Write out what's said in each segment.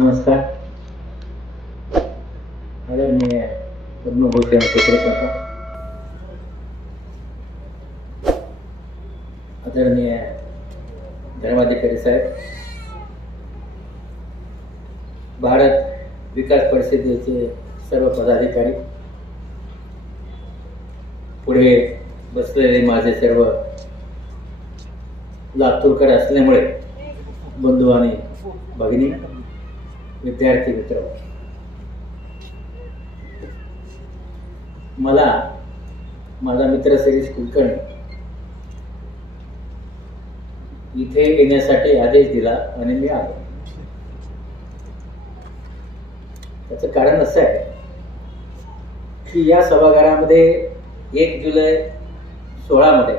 नमस्कार. आदरणीय पद्मभूषण चित्रकथा, आदरणीय धर्माधिकारी साहेब, भारत विकास परिषदेचे सर्व पदाधिकारी, पुढे बसलेले माझे सर्व लातूरकर असल्यामुळे बंधू आणि भगिनी, विद्यार्थी मित्र, मला माझा मित्र शिरीष कुलकर्णी इथे येण्यासाठी आदेश दिला आणि मी आलो. त्याचं कारण असं आहे की या सभागृहामध्ये 1 जुलै 16 मध्ये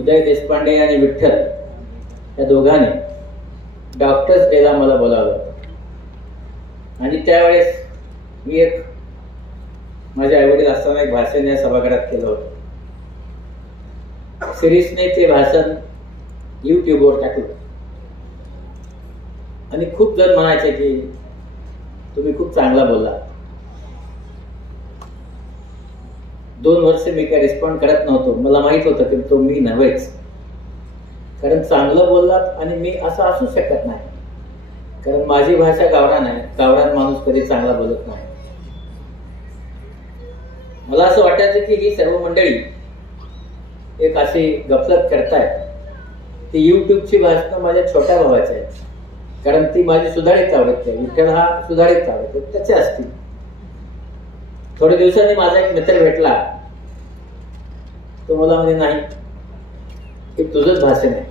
उदय देशपांडे आणि विठ्ठल या दोघांनी डॉक्टर्स डेला मला बोलावलं आणि त्यावेळेस मी एक माझे आईवडील असताना एक भाषण या सभागृहात केलं होतं. शिरीषने ते भाषण YouTubeवर टाकलं आणि खूप जण म्हणायचे की तुम्ही खूप चांगला बोलला. 2 वर्ष मी काय रिस्पॉन्ड करत नव्हतो. मला माहित होतं की तो मी नव्हेच, कारण चांगलं बोललात आणि मी असं असू शकत नाही, कारण माझी भाषा गावरान आहे. गावरान माणूस कधी चांगला बोलत नाही. मला असं वाटायचं की ही सर्व मंडळी एक अशी गफलत करतायत. ती युट्यूबची भाषणं माझ्या छोट्या भावाची आहेत, कारण ती माझी सुधारित आवडत आहे. विठ्ठल हा सुधारित आवडत त्याचे असतील. थोड्या दिवसांनी माझा एक मित्र भेटला. तो मला म्हणजे नाही, हे तुझंच भाषण आहे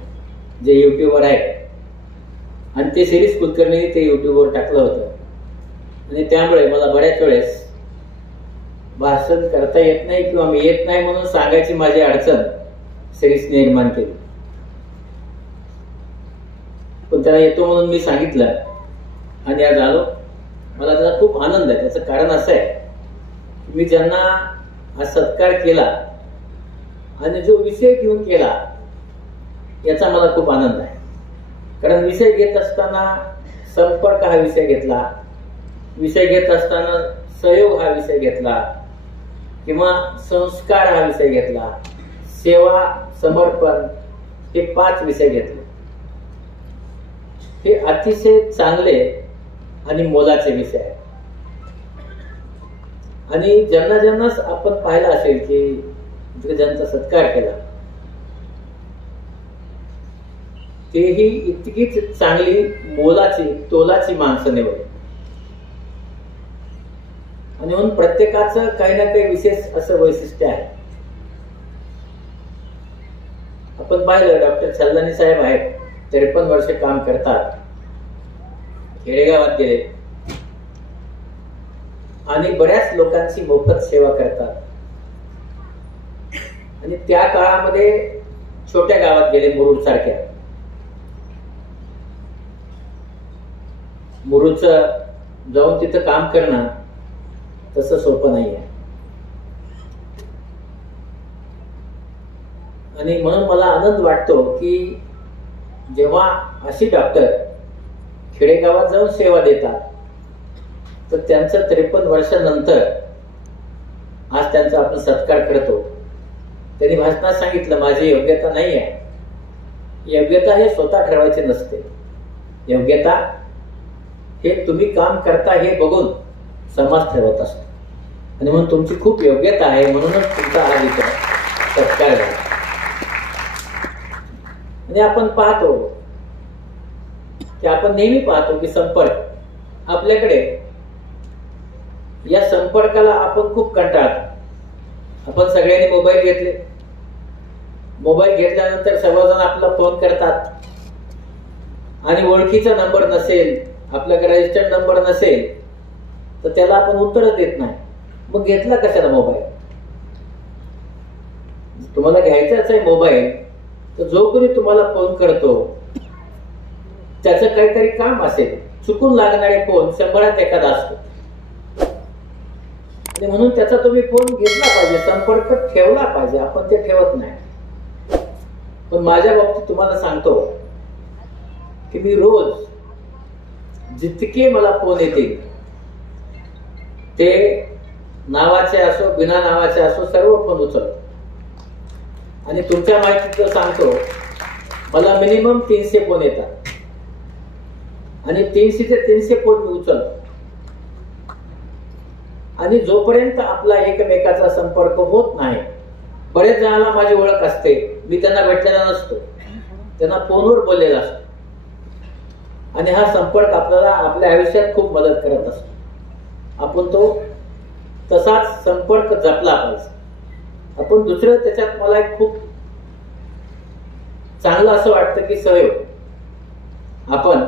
जे युट्यूबवर आहे, आणि ते शिरीष कुलकर्णी ते युट्यूबवर टाकलं होतं. आणि त्यामुळे मला बऱ्याच वेळेस भाषण करता येत नाही किंवा मी येत नाही म्हणून सांगायची माझी अडचण शिरीषने निर्माण केली. पण त्याला येतो म्हणून मी सांगितलं आणि आज आलो. मला त्याचा खूप आनंद आहे. त्याचं कारण असं आहे की मी ज्यांना हा सत्कार केला आणि जो विषय घेऊन केला याचा मला खूप आनंद आहे. कारण विषय घेत असताना संपर्क हा विषय घेतला, विषय घेत असताना सहयोग हा विषय घेतला, किंवा संस्कार हा विषय घेतला, सेवा, समर्पण, हे 5 विषय घेतले. हे अतिशय चांगले आणि मोलाचे विषय आहेत. आणि ज्यांना ज्यांना आपण पाहिलं असेल की ज्यांचा सत्कार केला तेही इतकीच चांगली, मोलाची, तोलाची माणसं निवडली. आणि म्हणून प्रत्येकाचं काही ना काही विशेष असं वैशिष्ट्य आहे. आपण पाहिलं डॉक्टर छल्लानी साहेब आहेत, 53 वर्ष काम करतात, खेडेगावात गेले आणि बऱ्याच लोकांची मोफत सेवा करतात. आणि त्या काळामध्ये छोट्या गावात गेले, मुरुड सारख्या. मुरुडचं जाऊन तिथं काम करणं तसं सोपं नाही आहे. आणि म्हणून मला आनंद वाटतो की जेव्हा अशी डॉक्टर खेडेगावात जाऊन सेवा देतात, तर त्यांचं 53 वर्षानंतर आज त्यांचा आपण सत्कार करतो. त्यांनी भाषणात सांगितलं, माझी योग्यता नाही आहे. योग्यता हे स्वतः ठरवायचे नसते. योग्यता हे तुम्ही काम करता हे बघून समाज ठरवत असतो. आणि म्हणून तुमची खूप योग्यता आहे, म्हणूनच तुमचा हा सत्कार झाला. आणि आपण पाहतो की आपण नेहमी पाहतो की संपर्क आपल्याकडे, या संपर्काला आपण खूप कंटाळतो. आपण सगळ्यांनी मोबाईल घेतले. मोबाईल घेतल्यानंतर सर्वजण आपला फोन करतात आणि ओळखीचा नंबर नसेल, आपल्याकडे रजिस्टर्ड नंबर नसेल तर त्याला आपण उत्तरच देत नाही. मग घेतला कशाला मोबाईल? तुम्हाला घ्यायचाच आहे मोबाईल, तर जो कोणी तुम्हाला फोन करतो त्याचं काहीतरी काम असेल. चुकून लागणारे फोन 100त एखादा असतो आणि म्हणून त्याचा तुम्ही फोन घेतला पाहिजे, संपर्क ठेवला पाहिजे. आपण ते ठेवत नाही. पण माझ्या बाबतीत तुम्हाला सांगतो की मी रोज जितके मला फोन येतील ते नावाचे असो बिना नावाचे असो सर्व फोन उचलतो. आणि तुमच्या माहितीचं सांगतो, मला मिनिमम 300 फोन येतात आणि 300 ते 300 फोन मी उचलतो. आणि जोपर्यंत आपला एकमेकाचा संपर्क होत नाही, बरेच जणांना माझी ओळख असते, मी त्यांना भेटलेला नसतो, त्यांना फोनवर बोललेला असतो. आणि हा संपर्क आपल्याला आपल्या आयुष्यात खूप मदत करत असतो. आपण तो तसाच संपर्क जपला पाहिजे. आपण दुसरं त्याच्यात मला एक खूप चांगलं असं वाटतं की सहयोग, आपण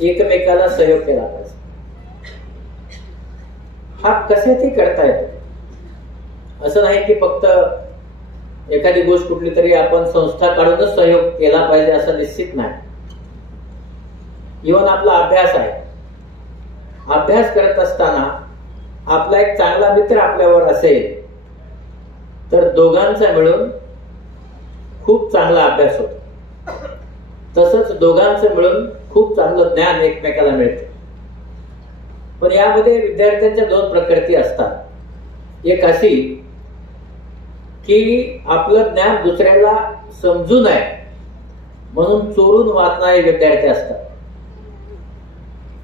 एकमेकाला सहयोग केला पाहिजे. हा कशासाठी करता येतो, असं नाही की फक्त एखादी गोष्ट कुठली तरी आपण संस्था काढूनच सहयोग केला पाहिजे असं निश्चित नाही. इव्हन आपला अभ्यास आहे, अभ्यास करत असताना आपला एक चांगला मित्र आपल्यावर असेल तर दोघांचा मिळून खूप चांगला अभ्यास होतो. तसंच दोघांचं मिळून खूप चांगलं ज्ञान एकमेकाला मिळते. पण यामध्ये विद्यार्थ्यांच्या 2 प्रकृती असतात. एक अशी की आपलं ज्ञान दुसऱ्याला समजू नये म्हणून चोरून वाचणारे विद्यार्थी असतात.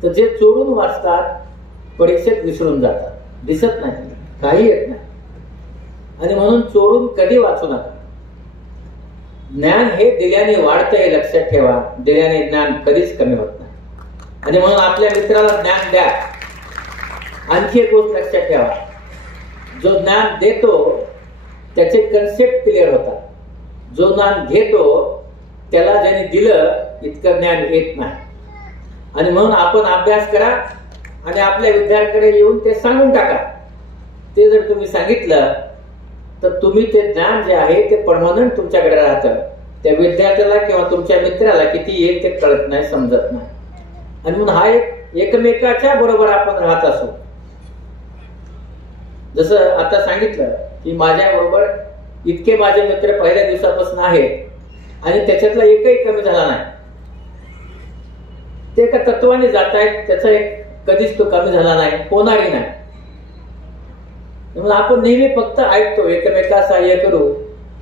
तर जे चोरून वाचतात परीक्षेत विसरून जातात, दिसत नाही, काही येत नाही. आणि म्हणून चोरून कधी वाचू नका. ज्ञान हे दिल्याने वाढतंय, लक्षात ठेवा. दिल्याने ज्ञान कधीच कमी होत नाही. आणि म्हणून आपल्या मित्राला ज्ञान द्या. आणखी एक गोष्ट लक्षात ठेवा, जो ज्ञान देतो त्याचे कन्सेप्ट क्लिअर होतात. जो ज्ञान घेतो त्याला ज्याने दिलं इतकं ज्ञान येत नाही. आणि म्हणून आपण अभ्यास करा आणि आपल्या विद्यार्थ्याकडे येऊन ते सांगून टाका. ते जर तुम्ही सांगितलं तर तुम्ही ते ज्ञान जे आहे ते परमनंट तुमच्याकडे राहतं. त्या विद्यार्थ्याला किंवा तुमच्या मित्राला किती येईल ते कळत नाही, समजत नाही. आणि म्हणून हा एक एकमेकाच्या बरोबर आपण राहत असो. जसं आता सांगितलं की माझ्या बरोबर इतके माझे मित्र पहिल्या दिवसापासून आहेत आणि त्याच्यातला एकही कमी झाला नाही. ते एका तत्वाने जात आहेत, त्याचा एक कधीच तो कमी झाला नाही, होणारही नाही. म्हणून आपण नेहमी फक्त ऐकतो, एकमेका सहाय्य करू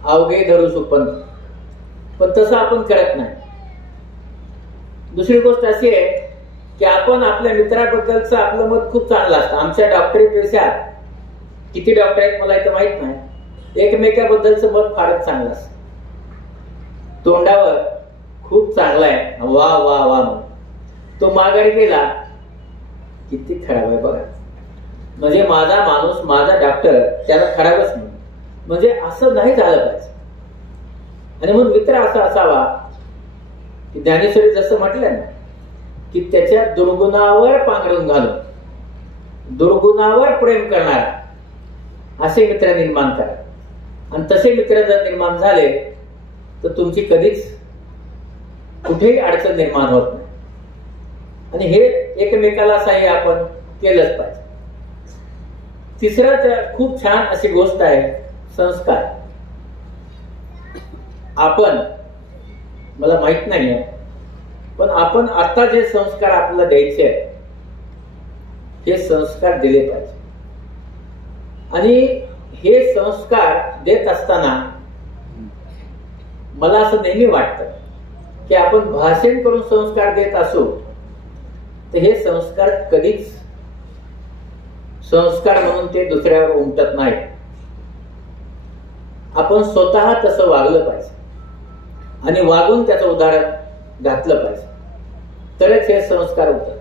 अवघे धरू सुपंथ, पण तसं आपण करत नाही. दुसरी गोष्ट अशी आहे की आपण आपल्या मित्राबद्दलचं आपलं मत खूप चांगलं असतं. आमच्या डॉक्टरी पेशात किती डॉक्टर आहेत मला इथं माहित नाही, एकमेकाबद्दलचं मत फारच चांगलं असतं. तोंडावर खूप चांगला आहे, वा वा वा, तो माघारी गेला किती खराब आहे बघा. म्हणजे माझा माणूस, माझा डॉक्टर त्याला खराबच नाही, म्हणजे असं नाही झालं पाहिजे. आणि म्हणून मित्र असा असावा की ज्ञानेश्वरी जसं म्हटलं ना की त्याच्या दुर्गुणावर पांघरून घालून दुर्गुणावर प्रेम करणारा असे मित्र निर्माण करा. आणि तसे मित्र जर निर्माण झाले तर तुमची कधीच कुठेही अडचण निर्माण होत नाही. आणि हे एकमेकाला सहाय्य आपण केलंच पाहिजे. तिसरं खूप छान अशी गोष्ट आहे संस्कार. आपण, मला माहित नाहीये, पण आपण आता जे संस्कार आपल्याला द्यायचे आहेत हे संस्कार दिले पाहिजे. आणि हे संस्कार देत असताना मला असं नेहमी वाटतं की आपण भाषण करून संस्कार देत असू तर हे संस्कार कधीच संस्कार म्हणून ते दुसऱ्यावर उमटत नाही. आपण स्वतः तसं वागलं पाहिजे आणि वागून त्याचं उदाहरण घातलं पाहिजे, तरच हे संस्कार होतात.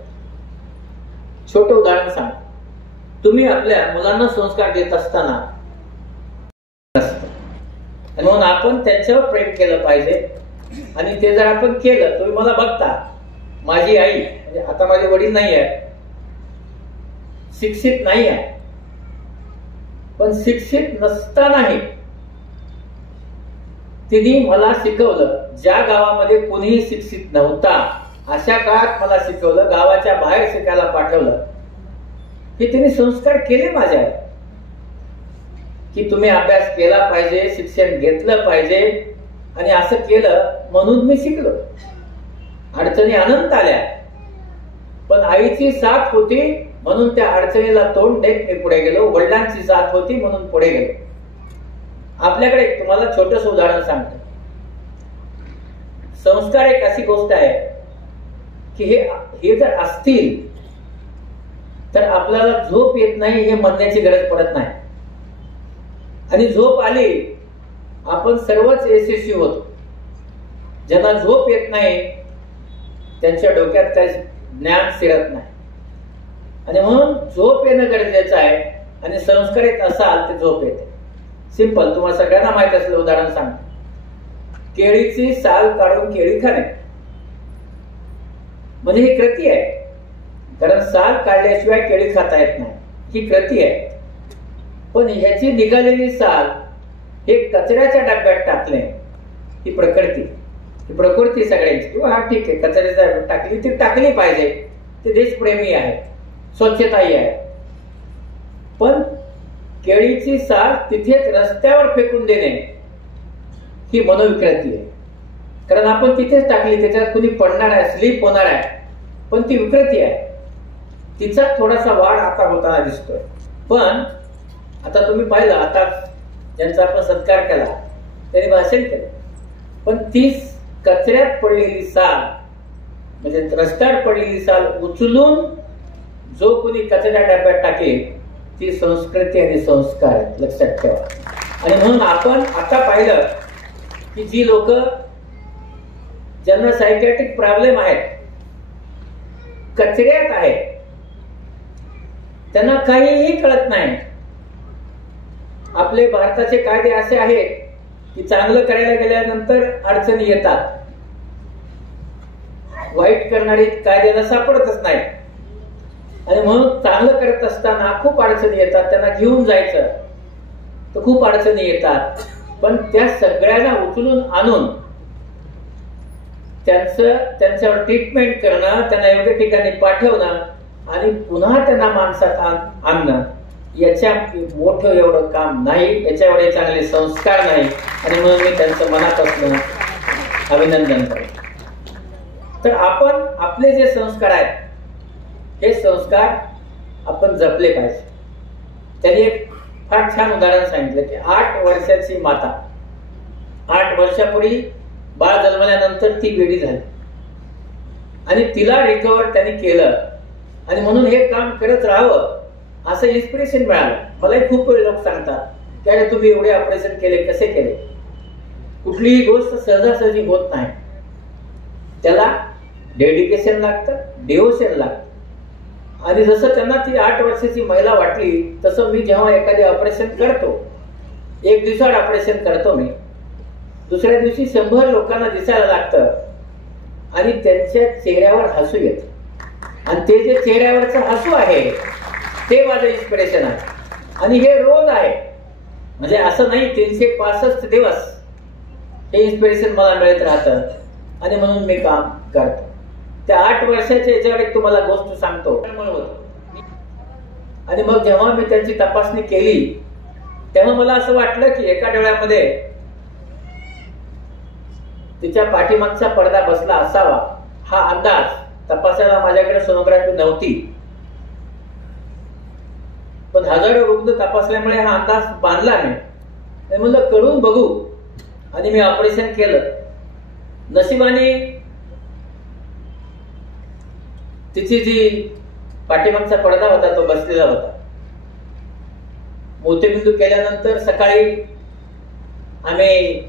छोटं उदाहरण सांग. तुम्ही आपल्या मुलांना संस्कार देत असताना आणि म्हणून आपण त्यांच्यावर प्रेम केलं पाहिजे. आणि ते जर आपण केलं, तुम्ही मला बघता, माझी आई, म्हणजे आता माझे वडील नाही आहे, शिक्षित नाही आहे, पण शिक्षित नसतानाही तिने मला शिकवलं. ज्या गावामध्ये कोणीही शिक्षित नव्हता अशा काळात मला शिकवलं, गावाच्या बाहेर शिकायला पाठवलं. हे तिने संस्कार केले माझ्यावर की तुम्ही अभ्यास केला पाहिजे, शिक्षण घेतलं पाहिजे. आणि असं केलं म्हणून मी शिकलो. अडचणी अनंत आल्या, पण आईची साथ होती म्हणून त्या अडचणीला तोंड देत मी पुढे गेलो. वडिलांची साथ होती म्हणून पुढे गेलो. आपल्याकडे तुम्हाला छोटस उदाहरण सांगतो. संस्कार एक अशी गोष्ट आहे की हे जर असतील तर आपल्याला झोप येत नाही हे म्हणण्याची गरज पडत नाही. आणि झोप आली आपण सर्वच यशस्वी होतो. ज्यांना झोप येत नाही त्यांच्या डोक्यात काही ज्ञान शिरत नाही. आणि म्हणून झोप येणं गरजेचं आहे. आणि संस्कारित असाल ते झोप येते. सिंपल, तुम्हाला सगळ्यांना माहित असलेलं उदाहरण सांगतो. केळीची साल काढून केळी खाणे म्हणजे ही कृती आहे. कारण साल काढल्याशिवाय केळी खाता येत नाही, ही कृती आहे. पण ह्याची निघालेली साल हे कचऱ्याच्या डब्यात टाकले, ही प्रकृती सगळ्यांची. किंवा हा ठीक आहे, कचऱ्याच्या टाकली ती टाकली पाहिजे, ते देशप्रेमी आहे, स्वच्छताही आहे. पण केळीची साल तिथेच रस्त्यावर फेकून देणे ही मनोविकृती आहे. कारण आपण तिथेच टाकली, त्याच्यात कुणी पडणार आहे, स्लीप होणार आहे, पण ती विकृती आहे. तिचा थोडासा वाढ आता होताना दिसतोय. पण आता तुम्ही पाहिलं, आता ज्यांचा आपण सत्कार केला त्यांनी भाषण केलं, पण ती कचऱ्यात पडलेली साल म्हणजे रस्त्यावर पडलेली साल उचलून जो कोणी कचऱ्या डब्यात टाकेल ती संस्कृती आणि संस्कार आहेत, लक्षात ठेवा. आणि म्हणून आपण आता पाहिलं की जी लोक ज्यांना सायकॅट्रिक प्रॉब्लेम आहेत, कचऱ्यात आहेत, त्यांना काहीही कळत नाही. आपले भारताचे कायदे असे आहेत की चांगलं करायला गेल्यानंतर अडचणी येतात. वाईट करणारे कायद्याला सापडतच नाही. आणि म्हणून चांगलं करत असताना खूप अडचणी येतात. त्यांना घेऊन जायचं तर खूप अडचणी येतात. पण त्या सगळ्यांना उचलून आणून त्यांच्यावर ट्रीटमेंट करणं, त्यांना योग्य ठिकाणी पाठवणं आणि पुन्हा त्यांना माणसात आणणं, याच्या मोठं एवढं काम नाही, याच्या एवढे चांगले संस्कार नाही. आणि म्हणून मी त्यांचं मनापासून अभिनंदन करतो. तर आपण आपले जे संस्कार आहेत हे संस्कार आपण जपले पाहिजे. त्यांनी एक फार छान उदाहरण सांगितलं की 8 वर्षाची माता, 8 वर्षापूर्वी बाळ जन्मल्यानंतर ती वेडी झाली आणि तिला रिकव्हर त्यांनी केलं. आणि म्हणून हे काम करत राहावं असं इन्स्पिरेशन मिळालं. मलाही खूप वेळ लोक सांगतात की अरे तुम्ही एवढे ऑपरेशन केले, कसे केले. कुठलीही गोष्ट सहजासहजी होत नाही. त्याला डेडिकेशन लागतं, डिव्होशन लागतं. आणि जसं त्यांना ती 8 वर्षाची महिला वाटली तसं मी जेव्हा एखादे ऑपरेशन करतो, 1 दिवसात ऑपरेशन करतो मी, दुसऱ्या दिवशी 100 लोकांना दिसायला लागतं आणि त्यांच्या चेहऱ्यावर हसू येतं. आणि ते जे चेहऱ्यावरचं हसू आहे ते माझं इन्स्पिरेशन आहे. आणि हे रोज आहे, म्हणजे असं नाही 365 दिवस हे इन्स्पिरेशन मला मिळत राहतं. आणि म्हणून मी काम करतो. त्या 8 वर्षाच्या याच्यावर एक तुम्हाला गोष्ट सांगतो. आणि मग जेव्हा मी त्यांची तपासणी केली तेव्हा मला असं वाटलं की एका डोळ्यामध्ये तिच्या पाठीमागचा पडदा बसला असावा. हा अंदाज तपासायला माझ्याकडे सोनोग्राफी नव्हती, पण हजारो रुग्ण तपासल्यामुळे हा अंदाज बांधला मी. म्हणलं करून बघू आणि मी ऑपरेशन केलं. नशिबाने तिची जी पाठीमागचा पडदा होता तो बसलेला होता. मोतीबिंदू केल्यानंतर सकाळी आम्ही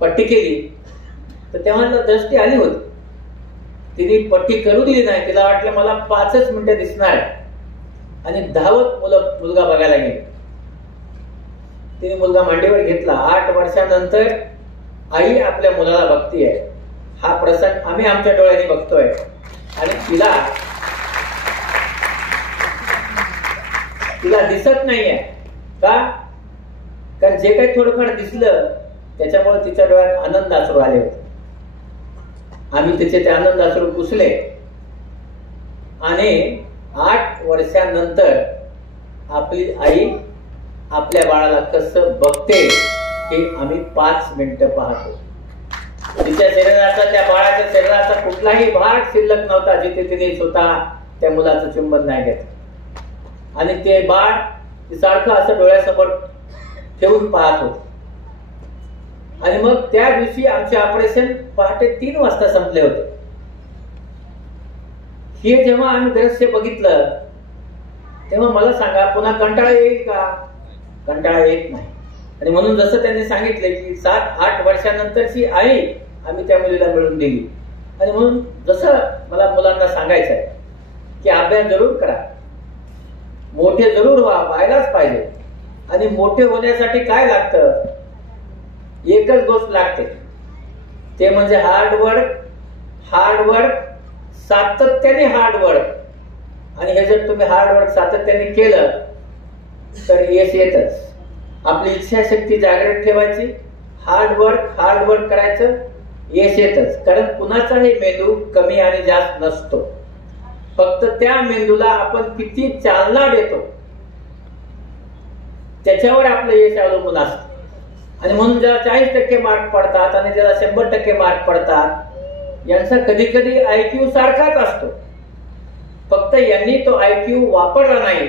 पट्टी केली तर तेव्हा दृष्टी आली होती. तिने पट्टी करू दिली नाही. तिला वाटलं मला 5च मिनिटं दिसणार आणि धावत मुलगा बघायला गेली. तिने मुलगा मांडीवर घेतला. 8 वर्षानंतर आई आपल्या मुलाला बघतीये. हा प्रसंग आम्ही आमच्या डोळ्यांनी बघतोय. आणि तिला दिसत नाहीये का? कारण जे काही थोडंफार दिसलं त्याच्यामुळे तिच्या डोळ्यात आनंद अश्रू आले होते. आम्ही तिचे ते आनंद अश्रू पुसले आणि 8 वर्षानंतर आपली आई आपल्या बाळाला कसं बघते हे आम्ही 5 मिनिटं पाहतो. तिच्या शरीराचा, त्या बाळाच्या शरीराचा कुठलाही भाग शिल्लक नव्हता जिथे तिने स्वतः त्या मुलाचं चुंबन नाही घेतलं. आणि ते बाळ सारखं असं डोळ्यासमोर ठेवून पाहत होत. आणि मग त्या दिवशी आमचे ऑपरेशन पहाटे 3 वाजता संपले होते. हे जेव्हा आम्ही दृश्य बघितलं तेव्हा मला सांगा, पुन्हा कंटाळा येईल का? कंटाळा येत नाही. आणि म्हणून जसं त्यांनी सांगितले की 7-8 वर्षानंतरची आई आम्ही त्या मुलीला मिळून दिली. आणि म्हणून जसं मला मुलांना सांगायचं आहे की अभ्यास जरूर करा, मोठे जरूर व्हायलाच पाहिजे. आणि मोठे होण्यासाठी काय लागतं? एकच गोष्ट लागते, ते म्हणजे हार्डवर्क, सातत्याने हार्डवर्क. आणि हे जर तुम्ही हार्डवर्क सातत्याने केलं तर यश येतच. आपली इच्छाशक्ती जागृत ठेवायची, हार्डवर्क करायचं, यश येतच. कारण कुणाचाही मेंदू कमी आणि जास्त नसतो, फक्त त्या मेंदूला आपण किती चालना देतो त्याच्यावर आपलं यश अवलंबून असतं. आणि म्हणून ज्याला 40% मार्क पडतात आणि ज्याला 100% मार्क पडतात, यांचा कधी कधी IQ सारखाच असतो, फक्त यांनी तो IQ वापरला नाही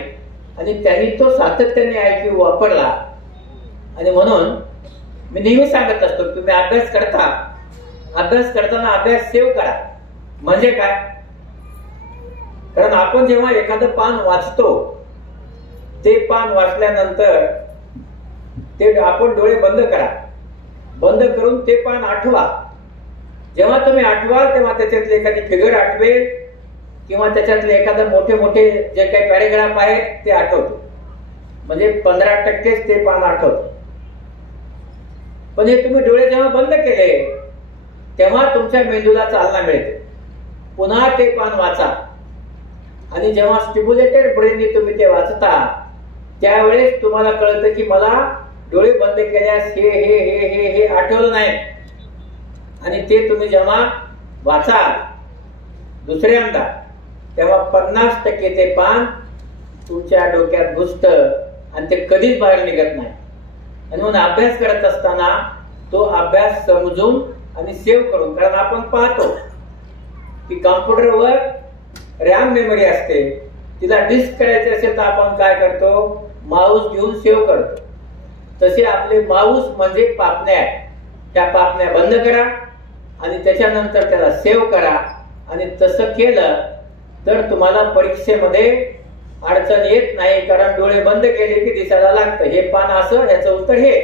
आणि त्यांनी तो सातत्याने IQ वापरला. आणि म्हणून मी नेहमी सांगत असतो, तुम्ही अभ्यास करताना अभ्यास सेव्ह करा. म्हणजे काय? कारण आपण जेव्हा एखादं पान वाचतो, ते पान वाचल्यानंतर ते आपण डोळे बंद करा, बंद करून ते पान आठवा. जेव्हा तुम्ही आठवाल तेव्हा त्याच्यातले एखादी फिगर आठवेल किंवा त्याच्यातले एखादे मोठे जे काही पॅरेग्राफ आहेत ते आठवतो. म्हणजे 15%च ते पान आठवतं. पण हे तुम्ही डोळे जेव्हा बंद केले तेव्हा तुमच्या मेंदूला चालना मिळते. पुन्हा ते पान वाचा. आणि जेव्हा स्टिम्युलेटेड ब्रेनने तुम्ही ते वाचता त्यावेळेस तुम्हाला कळतं की मला डोळे बंद केल्यास हे हे हे हे हे आठवलं नाही. आणि ते तुम्ही जेव्हा वाचाल दुसऱ्यांदा तेव्हा 50% ते पान तुमच्या डोक्यात घुसतं आणि ते कधीच बाहेर निघत नाही. आणि म्हणून अभ्यास करत असताना तो अभ्यास समजून आणि सेव्ह करून, कारण आपण पाहतो की कॉम्प्युटरवर रॅम मेमरी असते, तिला डिस्क करायची असेल तर आपण काय करतो? माऊस घेऊन सेव्ह करतो. तसे आपले माऊस म्हणजे पापण्या, त्या पापण्या बंद करा आणि त्याच्यानंतर त्याला सेव्ह करा. आणि तसं केलं तर तुम्हाला परीक्षेमध्ये अडचण येत नाही, कारण डोळे बंद केले की दिसायला लागतं हे पान असं, ह्याचं उत्तर हे,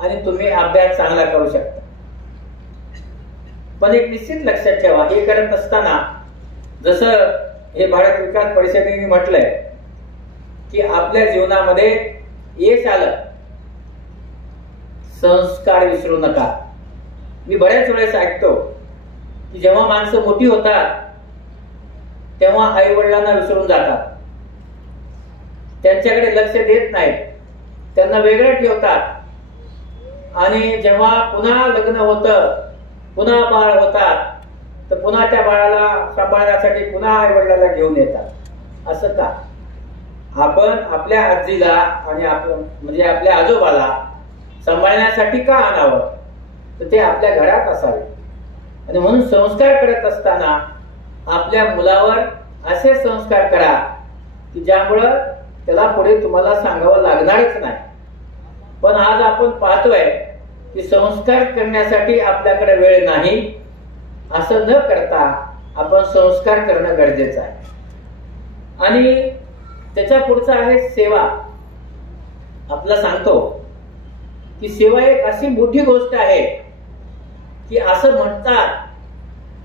आणि तुम्ही अभ्यास चांगला करू शकता. पण एक निश्चित लक्षात ठेवा, हे करत असताना जसं हे भारत विकास परिषदेने म्हटलंय की आपल्या जीवनामध्ये यश आलं, संस्कार विसरू नका. मी बऱ्याच वेळेस ऐकतो की जेव्हा माणसं मोठी होतात तेव्हा आई वडिलांना विसरून जातात, त्यांच्याकडे लक्ष देत नाहीत, त्यांना वेगळं ठेवतात. आणि जेव्हा पुन्हा लग्न होतं, पुन्हा बाळ होतात, तर पुन्हा त्या बाळाला सांभाळण्यासाठी पुन्हा आई वडिलांना घेऊन येतात. असं का? आपण आपल्या आजीला आणि म्हणजे आपल्या आजोबाला सांभाळण्यासाठी का आणावं? तर ते आपल्या घरात असावे. आणि म्हणून संस्कार करत असताना आपल्या मुलावर असे संस्कार करा की ज्यामुळं त्याला पुढे तुम्हाला सांगावं लागणारच नाही. पण आज आपण पाहतोय की संस्कार करण्यासाठी आपल्याकडे वेळ नाही. असं न करता आपण संस्कार करणं गरजेचं आहे. आणि त्याच्या पुढचं आहे सेवा. आपला सांगतो की सेवा एक अशी मोठी गोष्ट आहे की असं म्हणतात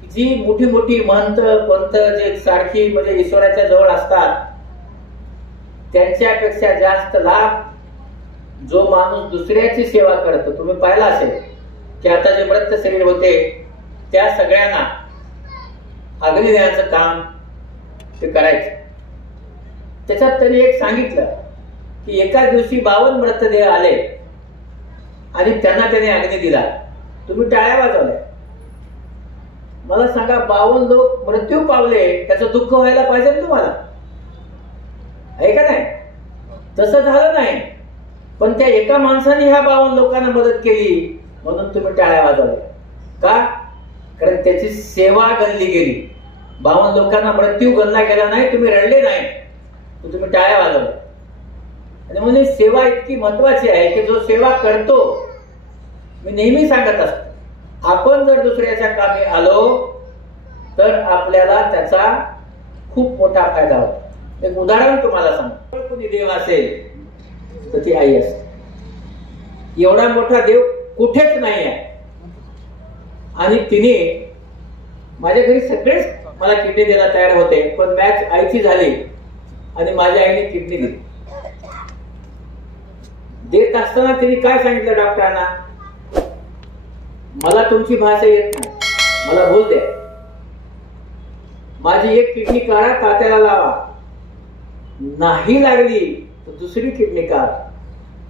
की जी मोठी मोठी महंत पंत जे सारखी म्हणजे ईश्वराच्या जवळ असतात त्यांच्यापेक्षा जास्त लाभ जो माणूस दुसऱ्याची सेवा करतो. तुम्ही पाहिला असेल की आता जे मृत शरीर होते त्या सगळ्यांना अग्नी देण्याचं काम ते करायचे. त्याच्यात त्यांनी एक सांगितलं की एका दिवशी 52 मृतदेह आले आणि त्यांना त्याने अग्नी दिला. तुम्ही टाळ्या वाजवल्या. मला सांगा, 52 लोक मृत्यू पावले, त्याचं दुःख व्हायला पाहिजे ना तुम्हाला? आहे का नाही? तसं झालं नाही. पण त्या एका माणसाने ह्या 52 लोकांना मदत केली म्हणून तुम्ही टाळ्या वाजवल्या. का? कारण त्याची सेवा गणली गेली. 52 लोकांना मृत्यू गणला गेला नाही, तुम्ही रडले नाही, तुम्ही टाळ्या वाजवल्या. आणि म्हणून सेवा इतकी महत्वाची आहे की जो सेवा करतो, मी नेहमी सांगत असतो, आपण जर दुसऱ्याच्या कामी आलो तर आपल्याला त्याचा खूप मोठा फायदा होतो. एक उदाहरण तुम्हाला सांगतो. कोणी देव असेल तर ती आई असते. एवढा मोठा देव कुठेच नाही आहे. आणि तिने माझ्या घरी सगळेच मला किडनी द्यायला तयार होते, पण मॅच आईची झाली आणि माझ्या आईने किडनी दिली. देत असताना तिने काय सांगितलं डॉक्टरांना? मला तुमची भाषा येत नाही, मला बोल द्या, माझी एक किडनी काढा, तात्याला लावा, नाही लागली तर दुसरी किडनी काढ,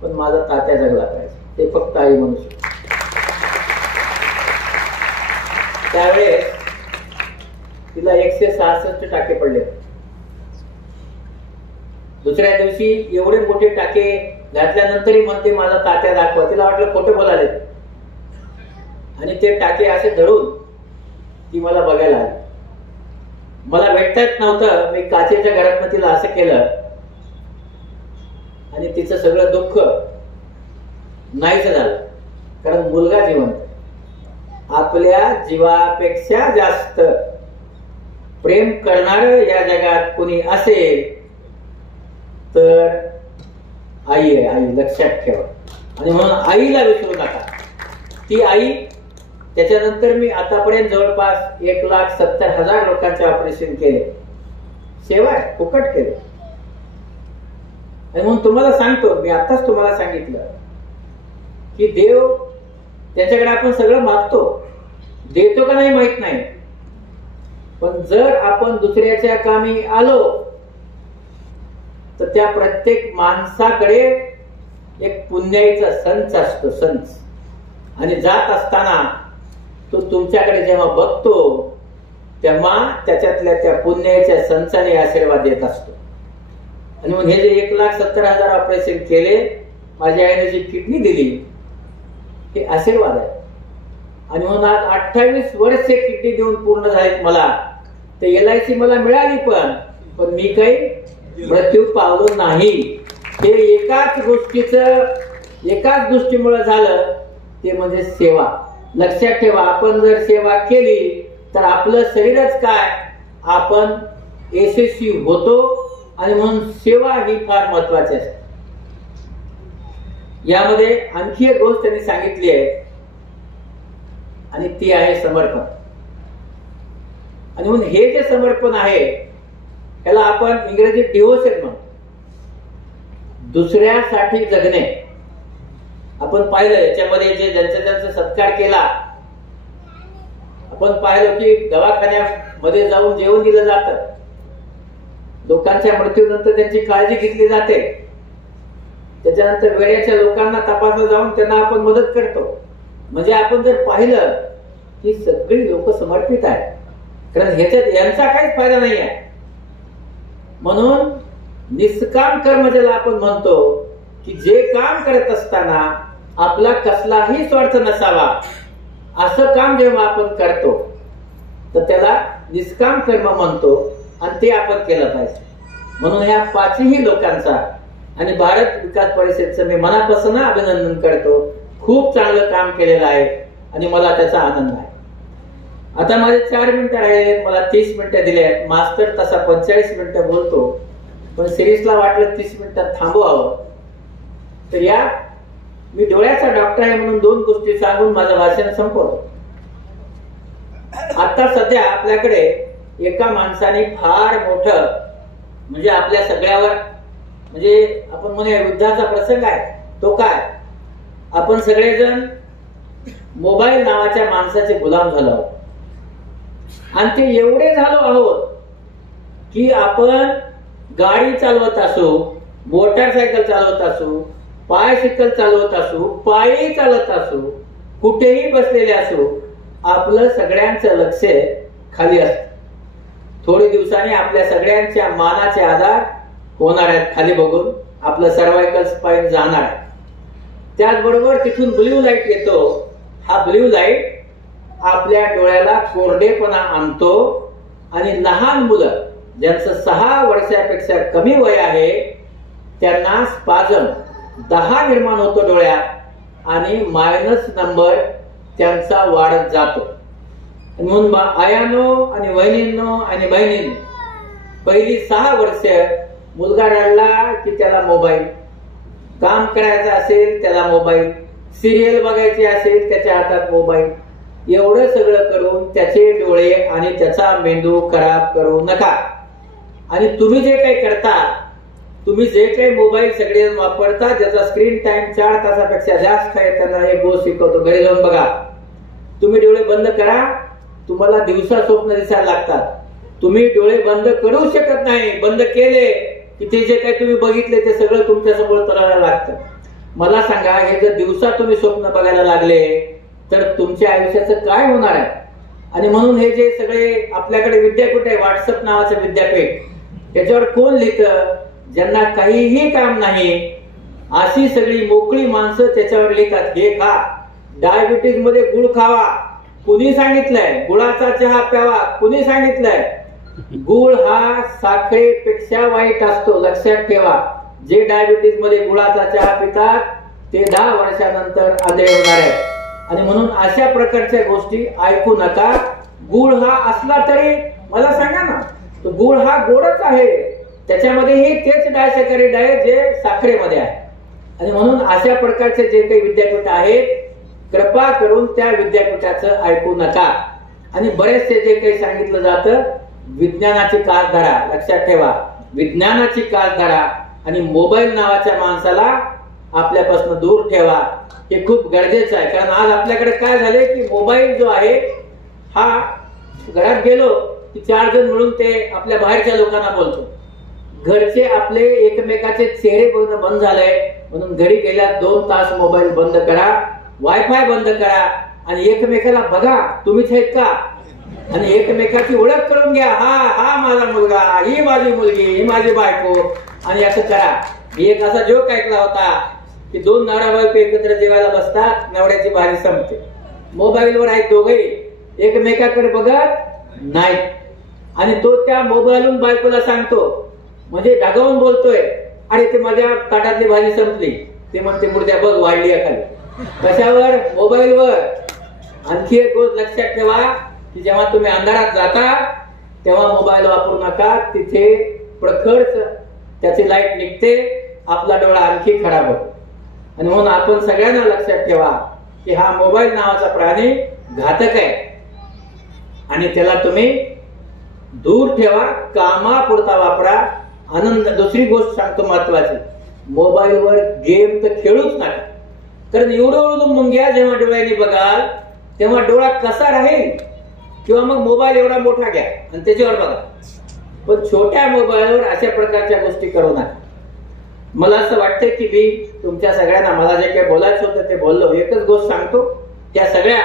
पण माझा तात्या जगला पाहिजे. ते फक्त आई म्हणू शकते. त्यावेळेस तिला 166 टाके पडले. दुसऱ्या दिवशी एवढे मोठे टाके घातल्यानंतरही म्हणते माझा तात्या दाखवा. तिला वाटलं खोटे बोलाले, आणि ते टाके असे धरून ती मला बघायला आली. मला भेटता येत नव्हतं. मी काचेच्या घरात तिला असं केलं आणि तिचं सगळं दुःख नाहीच झालं. कारण मुलगा जिवंत. आपल्या जीवापेक्षा जास्त प्रेम करणार या जगात कोणी असेल तर आई आहे. आई लक्षात ठेवा. आणि म्हणून आईला विसरू नका. ती आई. त्याच्यानंतर मी आतापर्यंत जवळपास 1,70,000 लोकांचे ऑपरेशन केले. सेवा आहे, फुकट केले. आणि म्हणून तुम्हाला सांगतो, मी आताच तुम्हाला सांगितलं की देव, त्याच्याकडे आपण सगळं मागतो, देतो का नाही माहित नाही, पण जर आपण दुसऱ्याच्या कामी आलो तर त्या प्रत्येक माणसाकडे एक पुण्याईचा संच असतो, संच. आणि जात असताना तो तुमच्याकडे जेव्हा बघतो तेव्हा त्याच्यातल्या त्या पुण्याईच्या संचाने आशीर्वाद देत असतो. आणि मग हे जे 1,70,000 ऑपरेशन केले, माझ्या आईने जी किडनी दिली, हे आशीर्वाद आहे. आणि म्हणून आज 28 वर्षे किडनी देऊन पूर्ण झालेत मला. ते LIC मला मिळाली, पण मी काही मृत्यू पावलो नाही. हे एकाच गोष्टीमुळे झालं, ते म्हणजे सेवा. लक्षात ठेवा, आपण जर सेवा केली तर आपलं शरीरच काय, आपण यशस्वी होतो. आणि म्हणून सेवा ही फार महत्वाची असते. यामध्ये आणखी एक गोष्ट त्यांनी सांगितली आहे, आणि ती आहे समर्पण. आणि म्हणून हे जे समर्पण आहे याला आपण इंग्रजीत डिव्होशन म्हणतो. दुसऱ्यासाठी जगणे. आपण पाहिलं याच्यामध्ये जे ज्यांचा सत्कार केला, आपण पाहिलं की दवाखान्यामध्ये जाऊन जेवण दिलं जातं. लोकांच्या मृत्यूनंतर त्यांची काळजी घेतली जाते. त्याच्यानंतर वेळेच्या लोकांना तपासलं जाऊन त्यांना आपण मदत करतो. म्हणजे आपण जर पाहिलं की सगळी लोक समर्पित आहेत, कारण ह्याच्यात यांचा काहीच फायदा नाही आहे. म्हणून निष्काम कर्म ज्याला आपण म्हणतो, की जे काम करत असताना आपला कसलाही स्वार्थ नसावा, असं काम जेव्हा आपण करतो तर त्याला निष्काम कर्म म्हणतो. आणि ते आपण केलं पाहिजे. म्हणून ह्या 5ही लोकांचा आणि भारत विकास परिषदेचं मी मनापासून अभिनंदन करतो. खूप चांगलं काम केलेलं आहे आणि मला त्याचा आनंद आहे. आता माझे 4 मिनिटं राहिले, मला 30 मिनिटं दिले आहेत. मास्टर तसा 45 मिनिटं बोलतो, पण सिरीजला वाटलं 30 मिनिटात थांबवावं. तर या मी डोळ्याचा डॉक्टर आहे म्हणून 2 गोष्टी सांगून माझं भाषण संपवतो. आता सध्या आपल्याकडे एका माणसाने फार मोठं, म्हणजे आपल्या सगळ्यावर, म्हणजे आपण म्हणूया युद्धाचा प्रसंग आहे. तो काय, आपण सगळेजण मोबाईल नावाच्या माणसाचे गुलाम झालो आहोत. आणि ते एवढे झालो आहोत की आपण गाडी चालवत असो, मोटरसायकल चालवत असो, बायसिकल चालवत असो, पायी चालत असो, कुठेही बसलेले असो, आपलं सगळ्यांचं लक्ष खाली असतं. थोडे दिवसांनी आपल्या सगळ्यांच्या मानाचे आधार होणार आहेत. खाली बघून आपलं सर्वायकल स्पाइन जाणार आहे. त्याचबरोबर तिथून ब्ल्यू लाईट येतो. हा ब्ल्यू लाईट आपल्या डोळ्याला कोरडेपणा आणतो आणि लहान मुलं ज्यांचं 6 वर्षापेक्षा कमी वय आहे त्यांना स्पाझम 10 निर्माण होतो डोळ्यात आणि मायनस नंबर त्यांचा वाढत जातो. म्हणून आयानो आणि वहिनींनो आणि बहिणींनो, पहिली 6 वर्ष मुलगा रडला की त्याला मोबाईल, काम करायचं असेल त्याला मोबाईल, सिरियल बघायची असेल त्याच्या हातात मोबाईल, एवढं सगळं करून त्याचे डोळे आणि त्याचा मेंदू खराब करू नका. आणि तुम्ही जे काही करता, तुम्ही जे काही मोबाईल सगळे वापरता ज्याचा स्क्रीन टाइम 4 तासापेक्षा जास्त आहे, त्यांना एक गोष्ट शिकवतो, घरी जाऊन बघा. तुम्ही डोळे बंद करा, तुम्हाला दिवसा स्वप्न दिसायला लागतात. तुम्ही डोळे बंद करू शकत नाही. बंद केले की ते जे काही तुम्ही बघितले ते सगळं तुमच्या समोर तरायला लागतं. मला सांगा, हे जर दिवसा तुम्ही स्वप्न बघायला लागले तर तुमच्या आयुष्याचं काय होणार आहे? आणि म्हणून हे जे सगळे आपल्याकडे विद्यापीठ आहे, व्हॉट्सअप नावाचं विद्यापीठ, त्याच्यावर कोण लिहितं? ज्यांना काहीही काम नाही अशी सगळी मोकळी माणसं त्याच्यावर लिहितात. हे खा, डायबिटीज मध्ये गुळ खावा, कुणी सांगितलंय? गुळाचा चहा प्यावा, कुणी सांगितलंय? गुळ हा साखरेपेक्षा वाईट असतो, लक्षात ठेवा. जे डायबिटीज मध्ये गुळाचा चहा पितात ते 10 वर्षानंतर आंधळे होणार आहे. आणि म्हणून अशा प्रकारच्या गोष्टी ऐकू नका. गुळ हा असला तरी मला सांगा ना, तो गुळ हा गोडच आहे, त्याच्यामध्येही तेच डायसॅकराइड आहे जे साखरेमध्ये आहे. आणि म्हणून अशा प्रकारचे जे काही विद्यापीठ आहेत, कृपा करून त्या विद्यापीठाचं ऐकू नका. आणि बरेचसे जे काही सांगितलं जातं, विज्ञानाची कास धरा, लक्षात ठेवा, विज्ञानाची कास धरा आणि मोबाईल नावाच्या माणसाला आपल्यापासून दूर ठेवा. हे खूप गरजेचं आहे. कारण आज आपल्याकडे काय झालंय की मोबाईल जो आहे हा घरात गेलो की 4 जण मिळून ते आपल्या बाहेरच्या लोकांना बोलतो. घरचे आपले एकमेकाचे चेहरे बघणं बंद झालंय. म्हणून घरी गेल्या 2 तास मोबाईल बंद करा, वायफाय बंद करा आणि एकमेकाला बघा तुम्हीच आहेत का, आणि एकमेकाची ओळख करून घ्या. हा माझा मुलगा, ही माझी मुलगी, ही माझी बायको, आणि असं करा. मी एक असा जोक ऐकला होता की 2 नवरा बायको एकत्र जेवायला बसतात, नवऱ्याची भाजी संपते, मोबाईलवर आहेत दोघे, एकमेकाकडे बघत नाही, आणि तो त्या मोबाईलवरून बायकोला सांगतो, म्हणजे ढगावून बोलतोय, अरे ते माझ्या ताटातली भाजी संपली. ते म्हणते, मुर्द्या बघ वाढली आहे खाली. कशावर? मोबाईलवर. आणखी एक गोष्ट लक्षात ठेवा की जेव्हा तुम्ही अंधारात जाता तेव्हा मोबाईल वापरू नका. तिथे प्रखर त्याची लाईट निघते, आपला डोळा आणखी खराब होतो. आणि म्हणून आपण सगळ्यांना लक्षात ठेवा की हा मोबाईल नावाचा प्राणी घातक आहे आणि त्याला तुम्ही दूर ठेवा, कामापुरता वापरा. आनंद. दुसरी गोष्ट सांगतो महत्वाची, मोबाईलवर गेम तर खेळूच नका. कारण एवढं मुंग्या जेव्हा डोळ्याने बघाल तेव्हा डोळा कसा राहील? किंवा मग मोबाईल एवढा मोठा घ्या आणि त्याच्यावर बघा, पण छोट्या मोबाईलवर अशा प्रकारच्या गोष्टी करू नका. मला असं वाटतं की मी तुमच्या सगळ्यांना, मला जे काही बोलायचं होतं ते बोललो. एकच गोष्ट सांगतो, त्या सगळ्या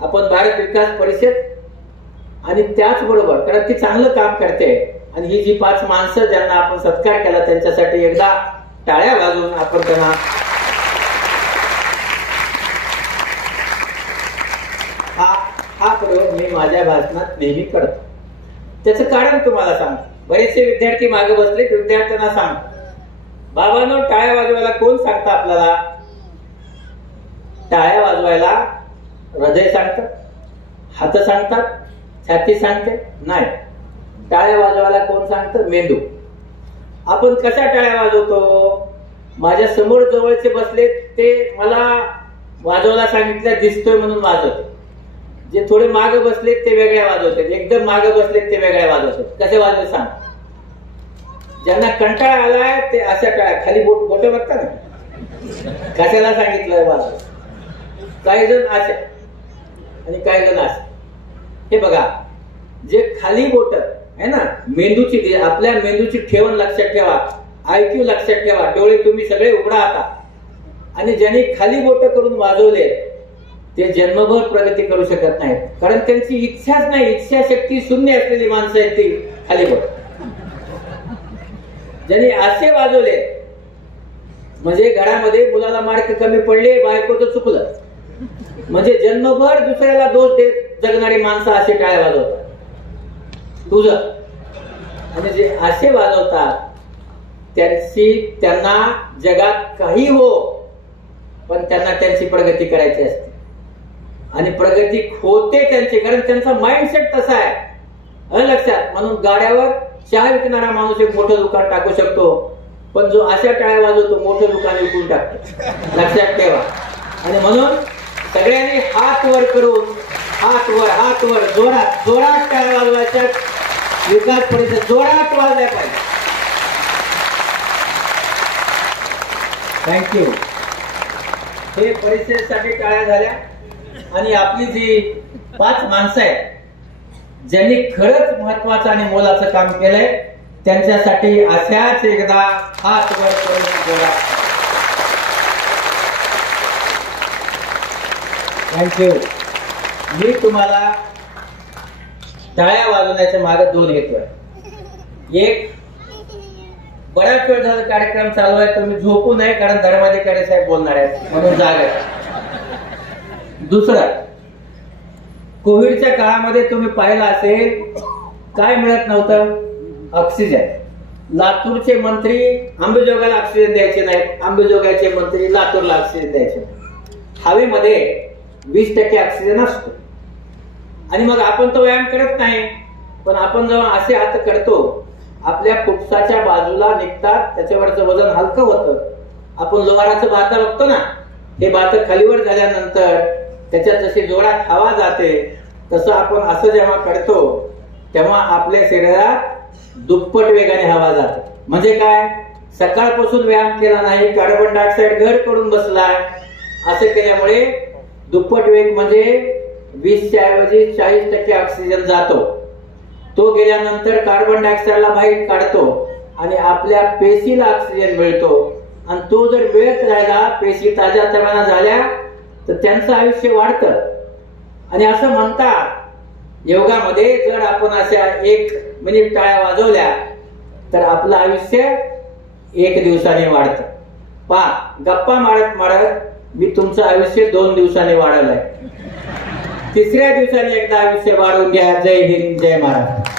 आपण भारत विकास परिषद आणि त्याचबरोबर, कारण ती चांगलं काम करते, आणि ही जी 5 माणसं ज्यांना आपण सत्कार केला त्यांच्यासाठी एकदा टाळ्या वाजवून आपण त्यांना हा प्रयोग मी माझ्या भाषणात नेहमी करतो. त्याचं कारण तुम्हाला सांगतो. बरेचसे विद्यार्थी मागे बसले, विद्यार्थ्यांना सांगतो, बाबांनो टाळ्या वाजवायला कोण सांगतं आपल्याला? टाळ्या वाजवायला हृदय सांगतं, हात सांगतात, छाती सांगते? नाही. टाळ्या वाजवायला कोण सांगतं? मेंदू. आपण कशा टाळ्या वाजवतो? माझ्या समोर जवळचे बसले ते मला वाजवायला सांगितलं दिसतोय म्हणून वाजवतो. जे थोडे मागे बसलेत ते वेगळ्या वाजवतात, एकदम मागे बसलेत ते वेगळ्या वाजवतात. कसे वाजवत सांग? ज्यांना कंटाळा आलाय ते अशा टाळ्या, खाली बोट बघता ना, कशाला सांगितलंय वाजव. काही जण अशा आणि काही जण अशा. हे बघा, जे खाली बोट आहे ना, मेंदूची, आपल्या मेंदूची ठेवण लक्षात ठेवा, IQ लक्षात ठेवा. डोळे तुम्ही सगळे उघडा आता. आणि ज्यांनी खाली बोट करून वाजवले ते जन्मभर प्रगती करू शकत नाहीत, कारण त्यांची इच्छाच नाही, इच्छाशक्ती शून्य असलेली माणसं आहेत ती खाली बोट. ज्यांनी असे वाजवले म्हणजे घरामध्ये मुलाला मार्क कमी पडले, बायकोचं चुकलं, म्हणजे जन्मभर दुसऱ्याला दोष देत जगणारी माणसं असे टाळ्या वाजवतात तुझं, आणि जे असे वाजवतात त्यांना जगात काही हो, पण त्यांना त्यांची प्रगती करायची असते आणि प्रगती होते त्यांची, कारण त्यांचा माइंडसेट तसा आहे लक्षात. म्हणून गाड्यावर चहा विकणारा माणूस एक मोठं दुकान टाकू शकतो, पण जो अशा टाळ्या वाजवतो मोठं दुकान विकून टाकतो, लक्षात ठेवा. आणि म्हणून सगळ्यांनी हात वर करून हात वर जोरात जोरात टाळ्या वाजवायच्या. विकास परिषद जोरात वाजल्या पाहिजे. थँक्यू. हे परिषदेसाठी टाळ्या झाल्या. आणि आपली जी 5 माणसं आहेत ज्यांनी खरंच महत्वाचं आणि मोलाचं काम केलंय त्यांच्यासाठी अशाच एकदा हात वर करून जोरात. थँक्यू. मी तुम्हाला टाळ्या वाजवण्याच्या मागे 2 घेतोय. एक, बराच वेळ झाला कार्यक्रम चालू आहे, तुम्ही झोपू नये कारण धर्माधिकारी साहेब बोलणार आहेत म्हणून जाग आहे. दुसरं, कोविडच्या काळामध्ये तुम्ही पाहिलं असेल काय मिळत नव्हतं? ऑक्सिजन. लातूरचे मंत्री अंबेजोगाईला ऑक्सिजन द्यायचे नाहीत, अंबेजोगाईचे मंत्री लातूरला ऑक्सिजन द्यायचे. हवेमध्ये 20% ऑक्सिजन असतो आणि मग आपण तो व्यायाम करत नाही, पण आपण जेव्हा असे हात करतो आपल्या फुफ्साच्या बाजूला निघतात, त्याच्यावरचं वजन हलकं होतं. आपण लोहाराचं भात बघतो ना, हे भात खालीवर झाल्यानंतर त्याच्यात जशी जोरात हवा जाते तसं आपण असं जेव्हा करतो तेव्हा आपल्या शरीरात दुप्पट वेगाने हवा जाते. म्हणजे काय? सकाळपासून व्यायाम केला नाही, कार्बन डायऑक्साईड घर करून बसलाय, असं केल्यामुळे दुप्पट वेग म्हणजे 20च्या ऐवजी 40% ऑक्सिजन जातो. तो गेल्यानंतर कार्बन डायऑक्साईडला बाहेर काढतो आणि आपल्या पेशीला ऑक्सिजन मिळतो. आणि तो जर वेळेत राहिला, पेशी ताज्या तवाना झाल्या तर त्यांचं आयुष्य वाढतं. आणि असं म्हणतात योगामध्ये जर आपण अशा 1 मिनिट टाळ्या वाजवल्या तर आपलं आयुष्य 1 दिवसाने वाढतं. पहा, गप्पा मारत मारत मी तुमचं आयुष्य 2 दिवसाने वाढवलंय. 3ऱ्या दिवसाने एकदा आयुष्य वाढवून घ्या. जय हिंद, जय महाराष्ट्र.